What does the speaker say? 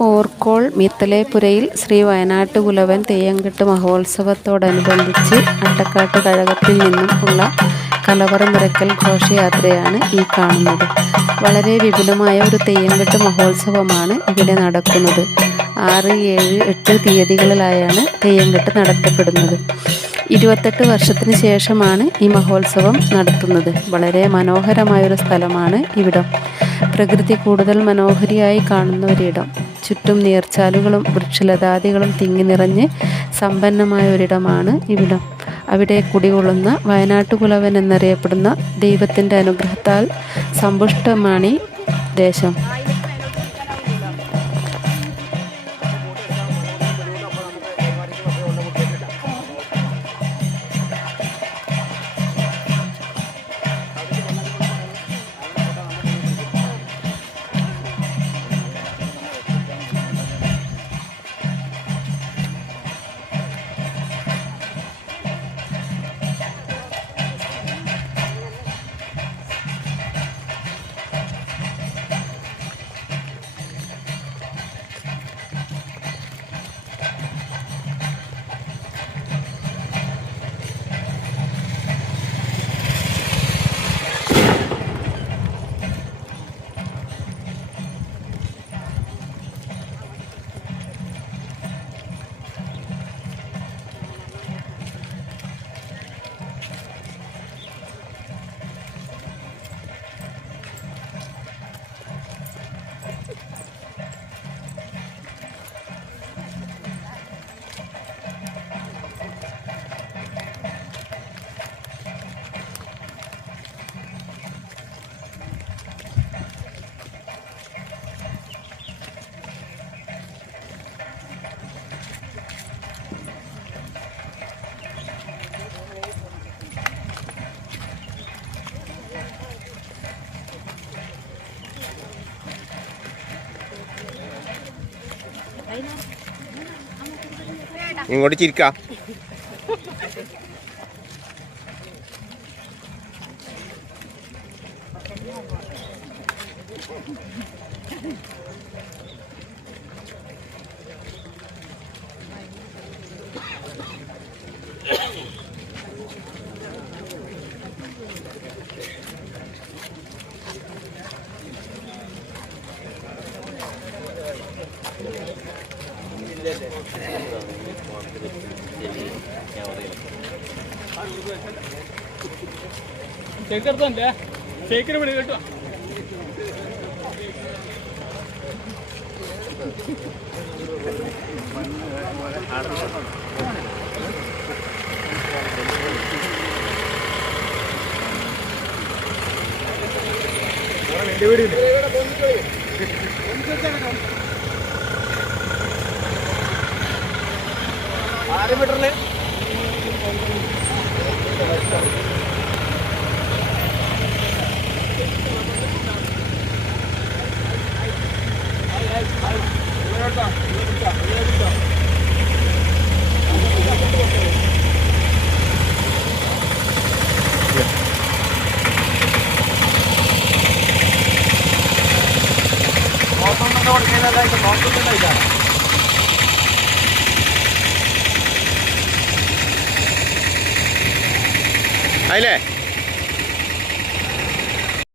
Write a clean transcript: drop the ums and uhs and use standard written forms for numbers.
ഓർക്കോൾ മിത്തലേപുരയിൽ ശ്രീ വയനാട്ടുകുലവൻ തെയ്യംകെട്ട് മഹോത്സവത്തോടനുബന്ധിച്ച് അട്ടക്കാട്ട് കഴകത്തിൽ നിന്നും ഉള്ള കലവറ നിറയ്ക്കൽ ഘോഷയാത്രയാണ് ഈ കാണുന്നത്. വളരെ വിപുലമായ ഒരു തെയ്യംകെട്ട് മഹോത്സവമാണ് ഇവിടെ നടക്കുന്നത്. 6, 7, 8 തീയതികളിലായാണ് തെയ്യംകെട്ട് നടത്തപ്പെടുന്നത്. 28 വർഷത്തിന് ശേഷമാണ് ഈ മഹോത്സവം നടത്തുന്നത്. വളരെ മനോഹരമായൊരു സ്ഥലമാണ് ഇവിടം. പ്രകൃതി കൂടുതൽ മനോഹരിയായി കാണുന്ന ഒരിടം. ചുറ്റും നീർച്ചാലുകളും വൃക്ഷലതാദികളും തിങ്ങി നിറഞ്ഞ് സമ്പന്നമായ ഒരിടമാണ് ഇവിടം. അവിടെ കുടികൊള്ളുന്ന വയനാട്ടുകുലവൻ എന്നറിയപ്പെടുന്ന ദൈവത്തിൻ്റെ അനുഗ്രഹത്താൽ സമ്പുഷ്ടമാണീ ദേശം. ഇങ്ങോട്ട് ചിരിക്ക. ശേഖരം വിളി കേട്ടോ. മീറ്ററില് അതിലേ